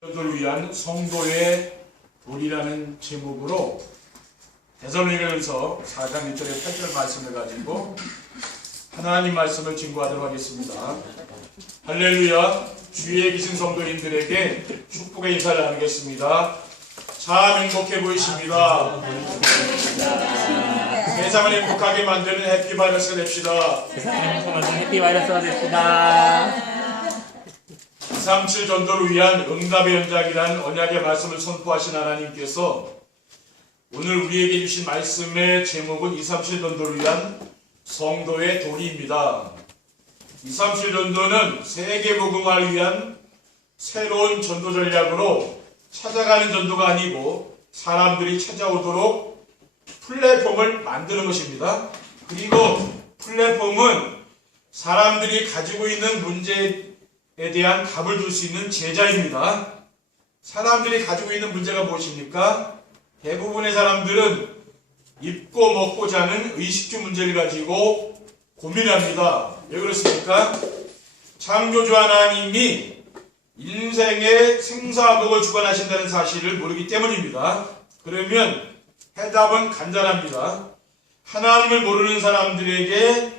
를 위한 성도의 돌이라는 제목으로 데살로니가전서 4장 1절에 8절 말씀을 가지고 하나님 말씀을 증거하도록 하겠습니다. 할렐루야. 주위에 계신 성도인들에게 축복의 인사를 나누겠습니다. 참 행복해 보이십니다. 세상을 행복하게 만드는 해피바이러스가 됩시다. 세상을 행복하게 만드는 해피바이러스가 됩시다. 237 전도를 위한 응답의 연작이라는 언약의 말씀을 선포하신 하나님께서 오늘 우리에게 주신 말씀의 제목은 237 전도를 위한 성도의 도리입니다. 237 전도는 세계복음화를 위한 새로운 전도 전략으로 찾아가는 전도가 아니고 사람들이 찾아오도록 플랫폼을 만드는 것입니다. 그리고 플랫폼은 사람들이 가지고 있는 문제에 대한 답을 줄 수 있는 제자입니다. 사람들이 가지고 있는 문제가 무엇입니까? 대부분의 사람들은 입고 먹고 자는 의식주 문제를 가지고 고민합니다. 왜 그렇습니까? 창조주 하나님이 인생의 생사복을 주관하신다는 사실을 모르기 때문입니다. 그러면 해답은 간단합니다. 하나님을 모르는 사람들에게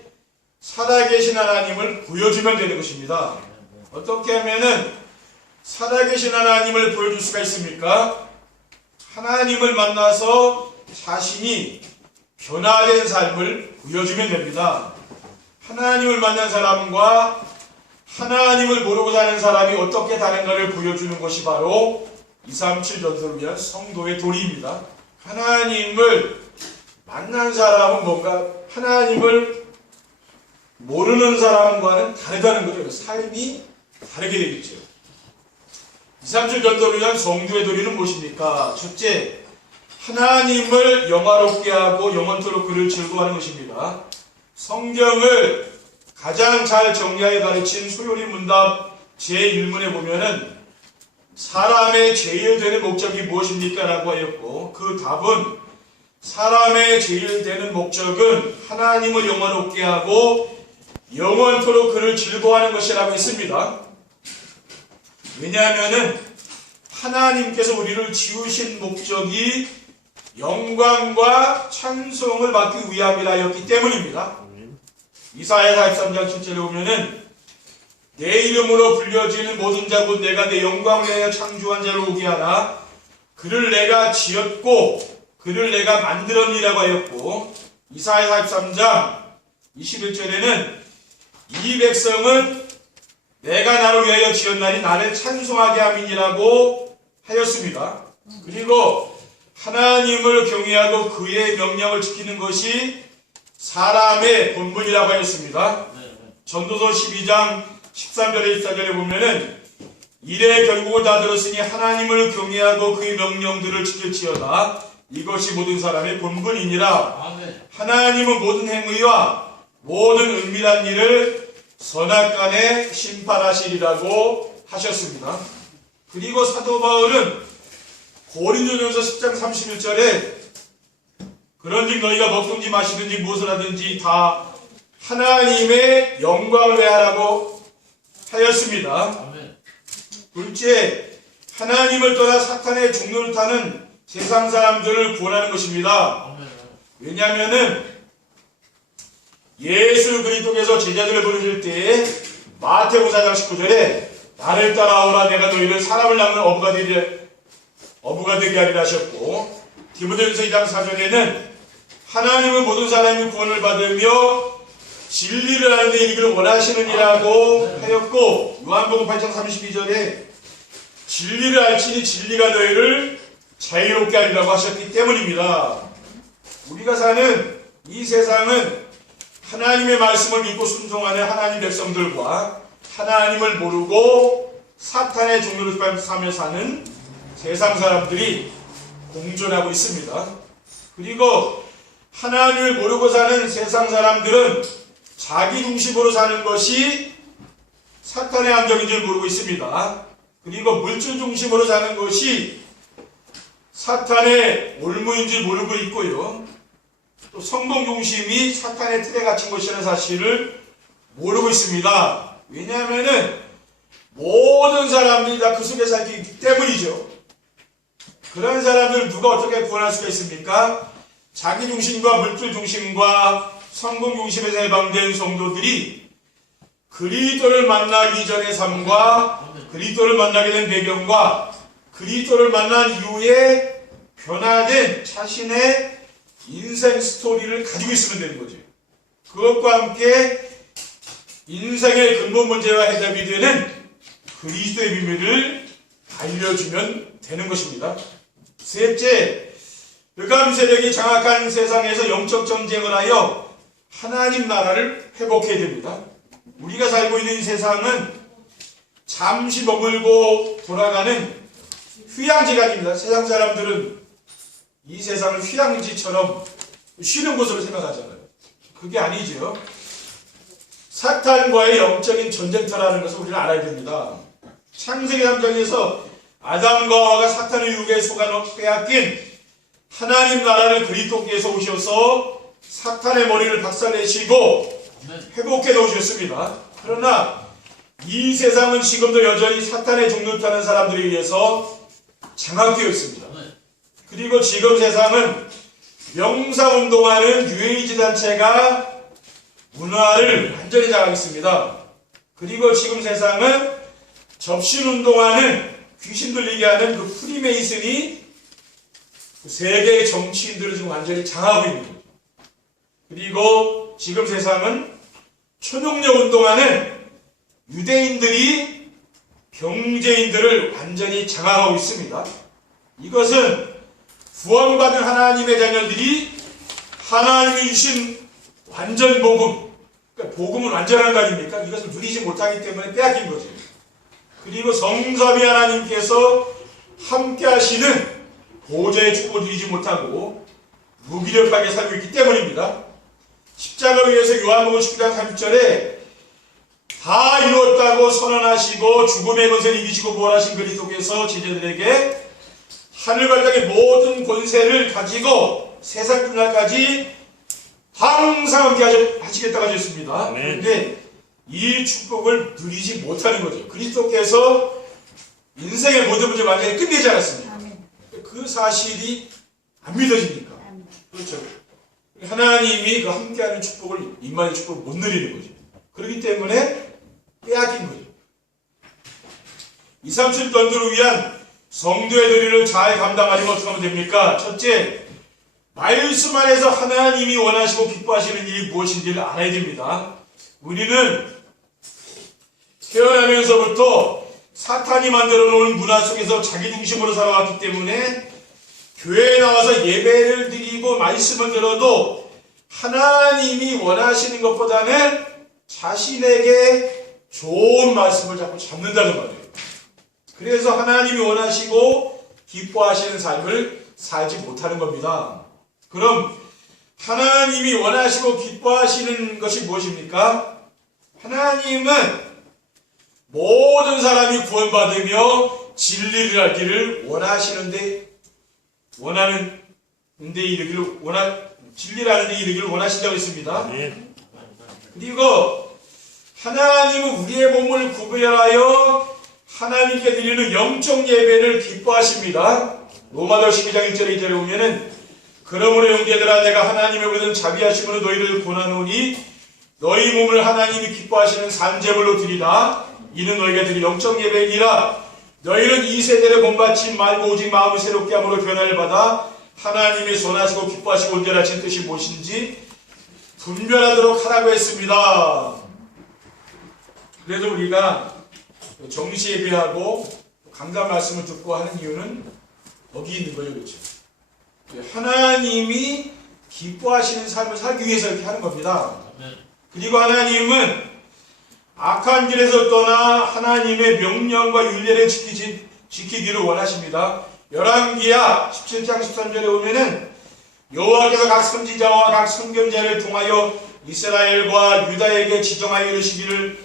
살아계신 하나님을 보여주면 되는 것입니다. 어떻게 하면은 살아계신 하나님을 보여줄 수가 있습니까? 하나님을 만나서 자신이 변화된 삶을 보여주면 됩니다. 하나님을 만난 사람과 하나님을 모르고 사는 사람이 어떻게 다른가를 보여주는 것이 바로 237 전도를 위한 성도의 도리입니다. 하나님을 만난 사람은 뭔가 하나님을 모르는 사람과는 다르다는 거죠. 삶이 다르게 되겠죠. 237 전도를 위한 성도의 도리는 무엇입니까? 첫째, 하나님을 영화롭게 하고 영원토록 그를 즐거워하는 것입니다. 성경을 가장 잘 정리하여 가르친 소요리 문답 제1문에 보면은 사람의 제일 되는 목적이 무엇입니까? 라고 하였고 그 답은 사람의 제일 되는 목적은 하나님을 영화롭게 하고 영원토록 그를 즐거워하는 것이라고 했습니다. 왜냐하면은 하나님께서 우리를 지으신 목적이 영광과 찬송을 받기 위함이라였기 때문입니다. 이사야 43장 7절에 보면은 내 이름으로 불려지는 모든 자 곧 내가 내 영광을 위하여 창조한 자를 오게 하나 그를 내가 지었고 그를 내가 만들었니라고 하였고 이사야 43장 21절에는 이 백성은 내가 나를 위하여 지었나니 나를 찬송하게 함이니라고 하였습니다. 그리고 하나님을 경외하고 그의 명령을 지키는 것이 사람의 본분이라고 하였습니다. 전도서 12장 13절에 14절에 보면은 이래 결국은 다 들었으니 하나님을 경외하고 그의 명령들을 지킬지어다 이것이 모든 사람의 본분이니라. 하나님은 모든 행위와 모든 은밀한 일을 선악간에 심판하시리라고 하셨습니다. 그리고 사도 바울은 고린도전서 10장 31절에 그런즉 너희가 먹든지 마시든지 무엇을 하든지 다 하나님의 영광을 위하라고 하였습니다. 둘째, 하나님을 떠나 사탄의 종로를 타는 세상 사람들을 구원하는 것입니다. 왜냐하면은 예수 그리스도께서 제자들을 부르실 때에 마태복음 4장 19절에 나를 따라오라 내가 너희를 사람을 낚는 어부가 되게 하리라 하셨고 디모데전서 2장 4절에는 하나님은 모든 사람이 구원을 받으며 진리를 아는 데 이르기를 원하시느니라고 하였고 요한복음 8장 32절에 진리를 알지니 진리가 너희를 자유롭게 하리라고 하셨기 때문입니다. 우리가 사는 이 세상은 하나님의 말씀을 믿고 순종하는 하나님 백성들과 하나님을 모르고 사탄의 종로를 삼며 사는 세상 사람들이 공존하고 있습니다. 그리고 하나님을 모르고 사는 세상 사람들은 자기 중심으로 사는 것이 사탄의 함정인 줄 모르고 있습니다. 그리고 물질 중심으로 사는 것이 사탄의 올무인 줄 모르고 있고요. 또 성공 중심이 사탄의 틀에 갇힌 것이라는 사실을 모르고 있습니다. 왜냐하면은 모든 사람들이 다 그 속에 살기 때문이죠. 그런 사람들을 누가 어떻게 구원할 수가 있습니까? 자기 중심과 물질 중심과 성공 중심에서 해방된 성도들이 그리스도를 만나기 전의 삶과 그리스도를 만나게 된 배경과 그리스도를 만난 이후에 변화된 자신의 인생 스토리를 가지고 있으면 되는 거죠. 그것과 함께 인생의 근본 문제와 해답이 되는 그리스도의 비밀을 알려주면 되는 것입니다. 셋째, 흑암 세력이 장악한 세상에서 영적 전쟁을 하여 하나님 나라를 회복해야 됩니다. 우리가 살고 있는 이 세상은 잠시 머물고 돌아가는 휴양지가 아닙니다. 세상 사람들은 이 세상을 휴양지처럼 쉬는 곳으로 생각하잖아요. 그게 아니죠. 사탄과의 영적인 전쟁터라는 것을 우리는 알아야 됩니다. 창세기 3장에서 아담과 하와가 사탄의 유혹에 속아 빼앗긴 하나님 나라를 그리스도께서 오셔서 사탄의 머리를 박살내시고 회복해 놓으셨습니다. 그러나 이 세상은 지금도 여전히 사탄의 종노릇 하는 사람들에 의해서 장악되어 있습니다. 그리고 지금 세상은 명사운동하는 유해인지 단체가 문화를 완전히 장악했습니다. 그리고 지금 세상은 접신운동하는 귀신 들리게 하는 그 프리메이슨이 세계의 정치인들을 지금 완전히 장악하고 있는 거죠. 그리고 지금 세상은 초능력 운동하는 유대인들이 경제인들을 완전히 장악하고 있습니다. 이것은 구원받은 하나님의 자녀들이 하나님이 주신 완전 복음, 그러니까 복음은 완전한 거 아닙니까? 이것을 누리지 못하기 때문에 빼앗긴 거죠. 그리고 성삼위 하나님께서 함께 하시는 보좌의 축복을 누리지 못하고 무기력하게 살고 있기 때문입니다. 십자가를 위해서 요한복음 19장 30절에 다 이루었다고 선언하시고 죽음의 권세를 이기시고 부활하신 그리스도께서 제자들에게 하늘과 땅의 모든 권세를 가지고 세상 끝날까지 항상 함께 하시겠다고 하셨습니다. 그런데 이 축복을 누리지 못하는 거죠. 그리스도께서 인생의 모든 문제를 완전히 끝내지 않았습니까? 그 사실이 안 믿어지니까. 그렇죠. 하나님이 그 함께하는 축복을, 임마의 축복을 못 누리는 거죠. 그렇기 때문에 빼앗긴 거죠. 237 던들을 위한 성도의 도리를 잘 감당하려면 어떻게 하면 됩니까? 첫째, 말씀 안에서 하나님이 원하시고 기뻐하시는 일이 무엇인지를 알아야 됩니다. 우리는 태어나면서부터 사탄이 만들어 놓은 문화 속에서 자기 중심으로 살아왔기 때문에 교회에 나와서 예배를 드리고 말씀을 들어도 하나님이 원하시는 것보다는 자신에게 좋은 말씀을 자꾸 잡는다는 말이에요. 그래서 하나님이 원하시고 기뻐하시는 삶을 살지 못하는 겁니다. 그럼 하나님이 원하시고 기뻐하시는 것이 무엇입니까? 하나님은 모든 사람이 구원받으며 진리를 알기를 진리를 아는 데 이르기를 원하신다고 했습니다. 그리고 하나님은 우리의 몸을 구별하여 하나님께 드리는 영적 예배를 기뻐하십니다. 로마서 12장 1절에 2절에 보면은 그러므로 형제들아 내가 하나님의 모든 자비하심으로 너희를 권하노니 너희 몸을 하나님이 기뻐하시는 산제물로 드리라. 이는 너희가 드릴 영적 예배이니라. 너희는 이 세대를 본받지 말고 오직 마음을 새롭게 함으로 변화를 받아 하나님의 선하시고 기뻐하시고 온전하신 뜻이 무엇인지 분별하도록 하라고 했습니다. 그래도 우리가 정시 예배하고 강단 말씀을 듣고 하는 이유는 거기 있는 거죠. 그렇죠? 하나님이 기뻐하시는 삶을 살기 위해서 이렇게 하는 겁니다. 그리고 하나님은 악한 길에서 떠나 하나님의 명령과 율례를 지키기를 원하십니다. 열왕기야 17장 13절에 보면은 여호와께서 각 선지자와 각 선견자를 통하여 이스라엘과 유다에게 지정하여 이르시기를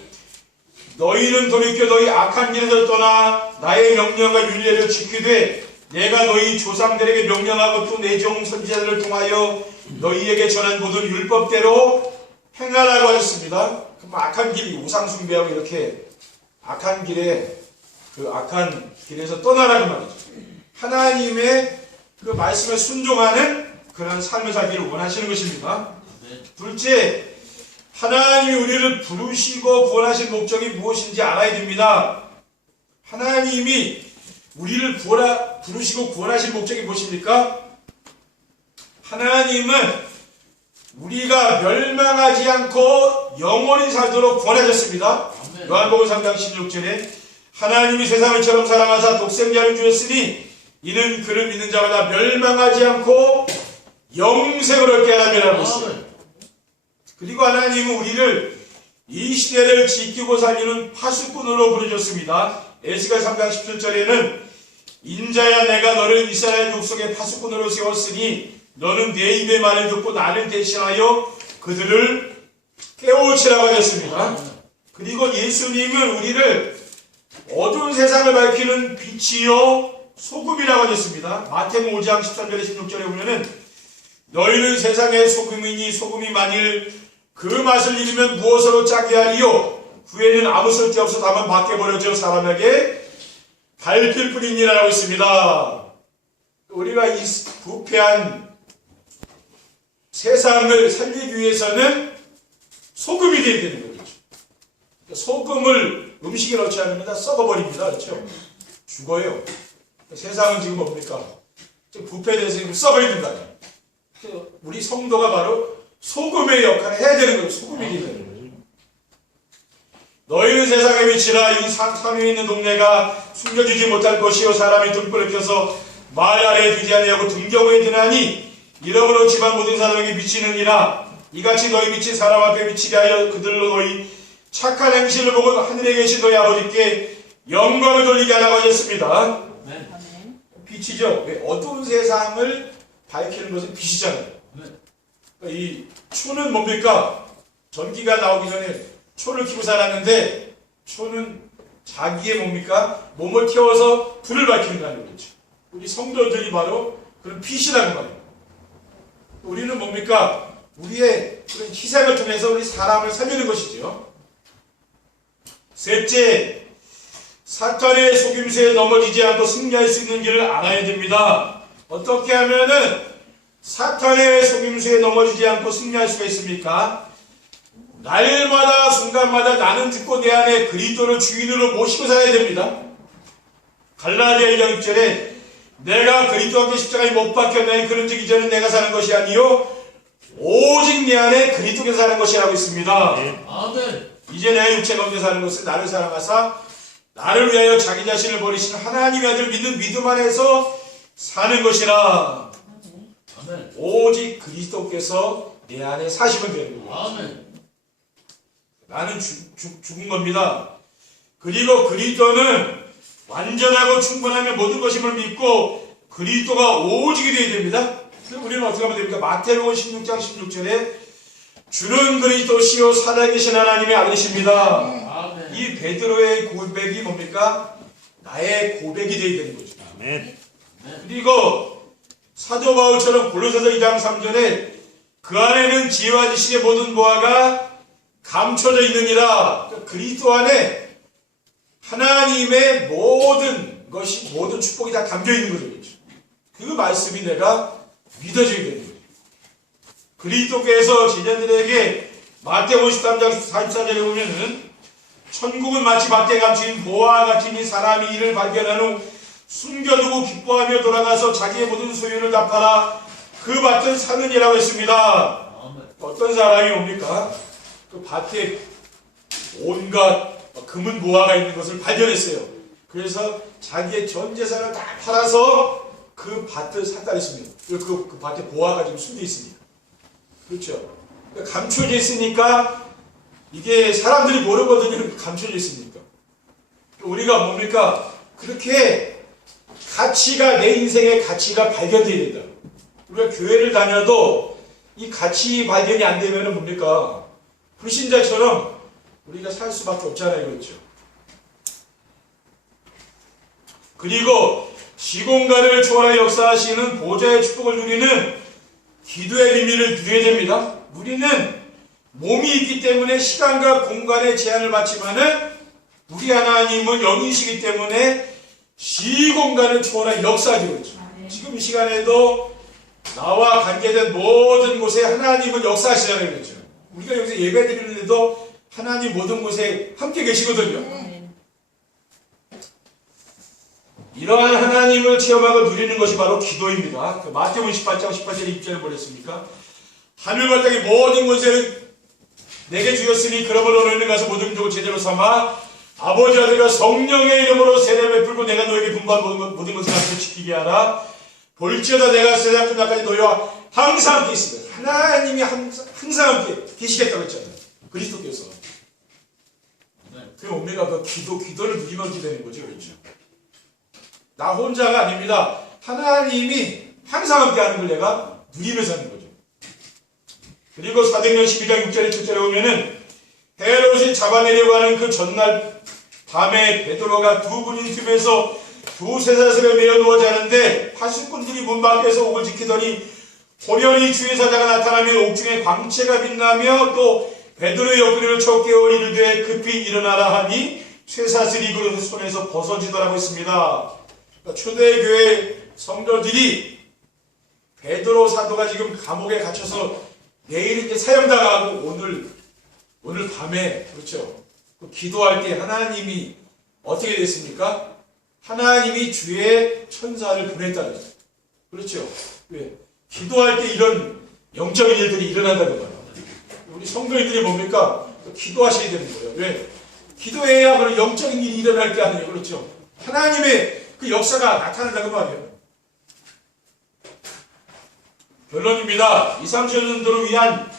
너희는 돌이켜 너희 악한 길에서 떠나 나의 명령과 율례를 지키되 내가 너희 조상들에게 명령하고 또 내 종 선지자들을 통하여 너희에게 전한 모든 율법대로 행하라고 하셨습니다. 그럼 악한 길이 우상 숭배하고 이렇게 악한 길에 그 악한 길에서 떠나라는 말이죠. 하나님의 그 말씀에 순종하는 그런 삶을 살기를 원하시는 것입니다. 둘째, 하나님이 우리를 부르시고 구원하신 목적이 무엇인지 알아야 됩니다. 하나님이 우리를 부르시고 구원하신 목적이 무엇입니까? 하나님은 우리가 멸망하지 않고 영원히 살도록 구원하셨습니다. 요한복음 3장 16절에 하나님이 세상을 처럼 사랑하사 독생자를 주었으니 이는 그를 믿는 자마다 멸망하지 않고 영생을 얻게 하라고 했어요. 그리고 하나님은 우리를 이 시대를 지키고 살리는 파수꾼으로 부르셨습니다. 에스겔 3장 17절에는 인자야 내가 너를 이스라엘 족속의 파수꾼으로 세웠으니 너는 내 입의 말을 듣고 나를 대신하여 그들을 깨우치라고 하셨습니다. 그리고 예수님은 우리를 어두운 세상을 밝히는 빛이요 소금이라고 하셨습니다. 마태복음 5장 13절에 16절에 보면은 너희는 세상의 소금이니 소금이 만일 그 맛을 잃으면 무엇으로 짜게 하리요? 후에는 아무 쓸데없어 다만 밖에 버려져 사람에게 밟힐 뿐이니라고 했습니다. 우리가 이 부패한 세상을 살리기 위해서는 소금이 되어야 되는 거죠. 소금을 음식에 넣지 않으면 다 썩어버립니다. 그렇죠? 죽어요. 세상은 지금 뭡니까? 부패돼서 썩어야 된다. 우리 성도가 바로 소금의 역할을 해야 되는 거예요. 소금이 되는 거예요. 너희는 세상의 빛이라 이 산 위에 있는 동네가 숨겨지지 못할 것이요 사람이 등불을 켜서 말 아래에 두지 아니하고 등경에 드나니 잃어버린 집안 모든 사람에게 비치느니라. 이같이 너희 빛이 사람 앞에 비치게 하여 그들로 너희 착한 행실을 보고 하늘에 계신 너희 아버지께 영광을 돌리게 하라고 하셨습니다. 빛이죠. 어두운 세상을 밝히는 것은 빛이잖아요. 이 초는 뭡니까? 전기가 나오기 전에 초를 켜고 살았는데 초는 자기의 뭡니까? 몸을 태워서 불을 밝힌다는 거죠. 우리 성도들이 바로 그런 빛이라는 말이에요. 우리는 뭡니까? 우리의 그런 희생을 통해서 우리 사람을 살리는 것이죠. 셋째, 사탄의 속임수에 넘어지지 않고 승리할 수 있는 길을 알아야 됩니다. 어떻게 하면은 사탄의 속임수에 넘어지지 않고 승리할 수가 있습니까? 날마다 순간마다 나는 죽고 내 안에 그리스도를 주인으로 모시고 살아야 됩니다. 갈라디아 1장 6절에 내가 그리스도와 함께 십자가에 못 박혔나니 그런즉 이제는 내가 사는 것이 아니요 오직 내 안에 그리스도께서 사는 것이라고 있습니다. 아멘. 이제 내가 육체 가운데 사는 것은 나를 사랑하사 나를 위하여 자기 자신을 버리신 하나님의 아들 믿는 믿음 안에서 사는 것이라. 아멘. 오직 그리스도께서 내 안에 사시면 되는 거예요. 아멘. 나는 죽은 겁니다. 그리고 그리스도는 완전하고 충분하며 모든 것임을 믿고 그리스도가 오직이 되어야 됩니다. 우리는 어떻게 하면 됩니까? 마태복음 16장 16절에 주는 그리스도시요 살아계신 하나님의 아들이십니다. 아멘. 이 베드로의 고백이 뭡니까? 나의 고백이 되어야 되는 거죠. 아멘. 그리고 사도 바울처럼 골로새서 2장 3절에 그 안에는 지혜와 지식의 모든 보화가 감춰져 있느니라. 그리스도 안에 하나님의 모든 것이 모든 축복이 다 담겨 있는 거죠. 그 말씀이 내가 믿어지게 되는 거예요. 그리스도께서 제자들에게 마태복음 13장 44절에 보면은 천국은 마치 밭에 감춘 보화 같으니 사람이 이를 발견한 후 숨겨두고 기뻐하며 돌아가서 자기의 모든 소유를 다 팔아 그 밭을 사느니라고 했습니다. 어떤 사람이 옵니까? 그 밭에 온갖 금은 보화가 있는 것을 발견했어요. 그래서 자기의 전 재산을 다 팔아서 그 밭을 샀다 했습니다. 그 밭에 보화가 지금 숨겨 있으니까. 그렇죠. 그러니까 감춰져 있으니까 이게 사람들이 모르거든요. 감춰져 있으니까. 우리가 뭡니까? 그렇게 가치가 내 인생의 가치가 발견돼야 된다. 우리가 교회를 다녀도 이 가치 발견이 안 되면은 뭡니까? 불신자처럼 우리가 살 수밖에 없잖아요. 그렇죠? 그리고 시공간을 초월하여 역사하시는 보좌의 축복을 누리는 기도의 비밀을 누려야 됩니다. 우리는 몸이 있기 때문에 시간과 공간의 제한을 받지만은 우리 하나님은 영이시기 때문에 시공간을 초월한 역사적이죠. 지금 이 시간에도 나와 관계된 모든 곳에 하나님은 역사하시잖아요. 그렇죠? 우리가 여기서 예배 드리는데도 하나님 모든 곳에 함께 계시거든요. 이러한 하나님을 체험하고 누리는 것이 바로 기도입니다. 마태복음 18장 18절 2절을 보냈습니까? 하늘과 땅의 모든 것을 내게 주셨으니 그러므로 너희는 가서 모든 민족을 제자로 삼아 아버지 아들과 성령의 이름으로 세례를 베풀고 내가 너에게 분부한 모든 것을 가르쳐 지키게 하라. 볼지어다 내가 세상 끝날까지 너희와 항상 함께 있으리라. 하나님이 항상 함께 계시겠다고 했잖아요. 그리스도께서. 그게 뭡니까? 그 기도를 누리면 기도하는 거죠. 그렇죠? 나 혼자가 아닙니다. 하나님이 항상 함께하는 걸 내가 누리면서 하는 거죠. 그리고 사도행전 12장 6절에 7절에 보면은 헤롯이 잡아내려고 하는 그 전날 밤에 베드로가 두 군인 틈에서 두 쇠사슬에 매어 누워 자는데 파수꾼들이 문 밖에서 옥을 지키더니 호련히 주의 사자가 나타나며 옥중에 광채가 빛나며 또 베드로의 옆구리를 쳐 깨워 이르되 급히 일어나라 하니 쇠사슬이 그 손에서 벗어지더라고 했습니다. 그러니까 초대교회 성도들이 베드로 사도가 지금 감옥에 갇혀서 내일 이렇게 사형당하고 오늘 밤에 그렇죠. 기도할 때 하나님이 어떻게 됐습니까? 하나님이 주의 천사를 보냈다는 거죠. 그렇죠. 왜? 기도할 때 이런 영적인 일들이 일어난다는 거예요. 우리 성도인들이 뭡니까? 기도하셔야 되는 거예요. 왜? 기도해야 그런 영적인 일이 일어날 게 아니에요. 그렇죠. 하나님의 그 역사가 나타난다는 말이에요. 결론입니다. 2, 3천년도를 위한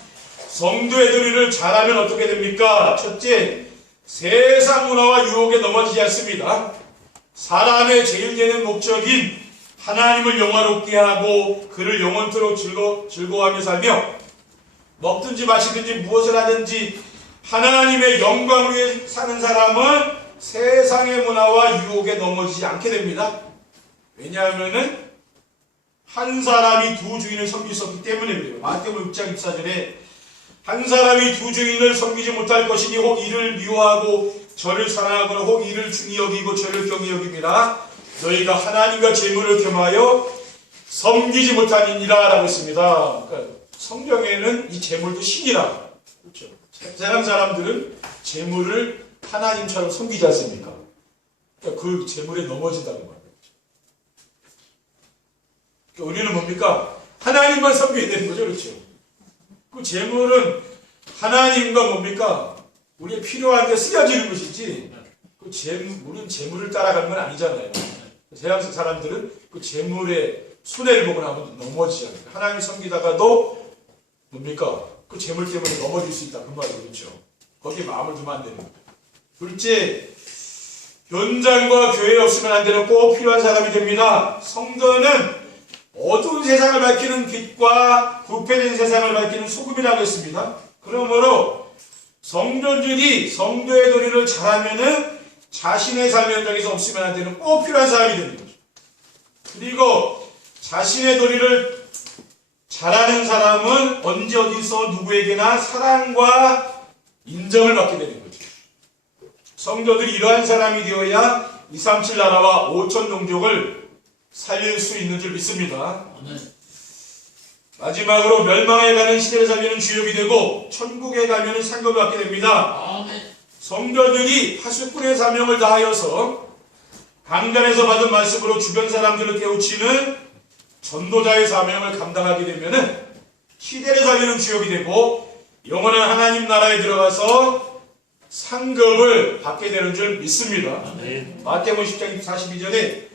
성도의 도리를 잘하면 어떻게 됩니까? 첫째, 세상 문화와 유혹에 넘어지지 않습니다. 사람의 제일 되는 목적인 하나님을 영화롭게 하고 그를 영원토록 즐거워하며 살며 먹든지 마시든지 무엇을 하든지 하나님의 영광을 위해 사는 사람은 세상의 문화와 유혹에 넘어지지 않게 됩니다. 왜냐하면은 한 사람이 두 주인을 섬길 수 없기 때문에 그래요. 마태복음 6장 24절에 한 사람이 두 주인을 섬기지 못할 것이니 혹 이를 미워하고 저를 사랑하거나 혹 이를 중히 여기고 저를 경히 여깁니다. 너희가 하나님과 재물을 겸하여 섬기지 못하니라 라고 했습니다. 그러니까 성경에는 이 재물도 신이라. 그렇죠. 세상 사람들은 재물을 하나님처럼 섬기지 않습니까? 그러니까 그 재물에 넘어진다는 거예요. 그러니까 우리는 뭡니까? 하나님만 섬겨야 되는 거죠. 그렇죠. 그 재물은 하나님과 뭡니까? 우리의 필요할 때 쓰여지는 것이지, 우리는 재물을 따라가는 건 아니잖아요. 세상 사람들은 그 재물에 손해를 보거나 하면 넘어지잖아요. 하나님 섬기다가도 뭡니까? 그 재물 때문에 넘어질 수 있다. 그 말이죠. 그렇죠. 거기에 마음을 두면 안 되는 거예요. 둘째, 현장과 교회에 없으면 안 되는 꼭 필요한 사람이 됩니다. 성도는 어두운 세상을 밝히는 빛과 부패된 세상을 밝히는 소금이라고 했습니다. 그러므로 성도들이 성도의 도리를 잘하면은 자신의 삶 현장에서 없으면 안 되는 꼭 필요한 사람이 되는 거죠. 그리고 자신의 도리를 잘하는 사람은 언제 어디서 누구에게나 사랑과 인정을 받게 되는 거죠. 성도들이 이러한 사람이 되어야 237 나라와 5천 종족을 살릴 수 있는 줄 믿습니다. 마지막으로 멸망에 가는 시대를 살리는 주역이 되고 천국에 가면 상급을 받게 됩니다. 성도들이 파수꾼의 사명을 다하여서 강단에서 받은 말씀으로 주변 사람들을 깨우치는 전도자의 사명을 감당하게 되면 시대를 살리는 주역이 되고 영원한 하나님 나라에 들어가서 상급을 받게 되는 줄 믿습니다. 마태복음 10장 42절에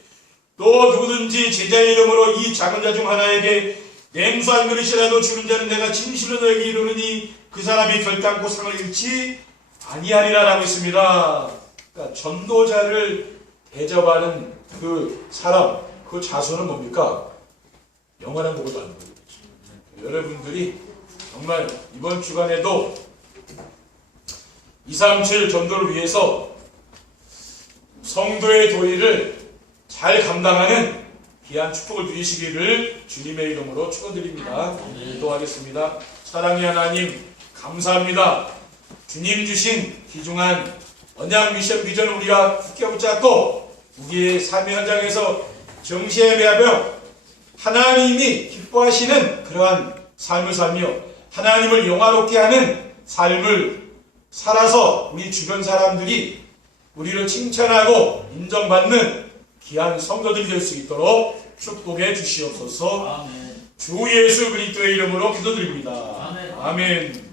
또 누구든지 제자의 이름으로 이 작은 자 중 하나에게 냉수 한 그릇이라도 주는 자는 내가 진실로 너에게 이르노니 그 사람이 결단코 상을 잃지 아니하리라 라고 했습니다. 그러니까 전도자를 대접하는 그 사람, 그 자손은 뭡니까? 영원한 복을 받는 거죠. 여러분들이 정말 이번 주간에도 237 전도를 위해서 성도의 도리를 잘 감당하는 귀한 축복을 누리시기를 주님의 이름으로 축원드립니다. 기도하겠습니다. 사랑의 하나님 감사합니다. 주님 주신 귀중한 언약 미션 비전을 우리가 굳게 붙잡고 우리의 삶의 현장에서 정시에 매하며 하나님이 기뻐하시는 그러한 삶을 살며 하나님을 영화롭게 하는 삶을 살아서 우리 주변 사람들이 우리를 칭찬하고 인정받는 귀한 성도들이 될 수 있도록 축복해 주시옵소서. 아멘. 주 예수 그리스도의 이름으로 기도드립니다. 아멘. 아멘.